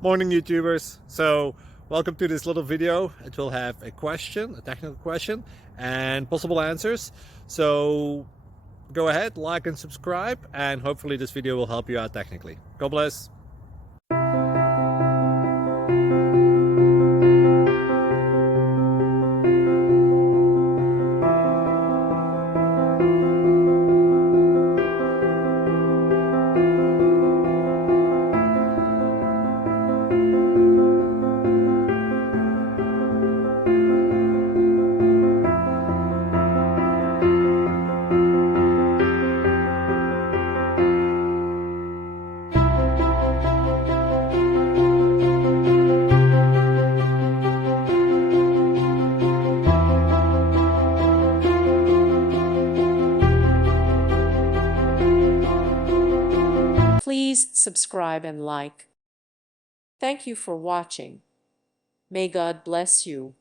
Morning YouTubers. So welcome to this little video. It will have a question, a technical question, and possible answers. So go ahead, like and subscribe, and hopefully this video will help you out technically. God bless. Please subscribe and like. Thank you for watching. May God bless you.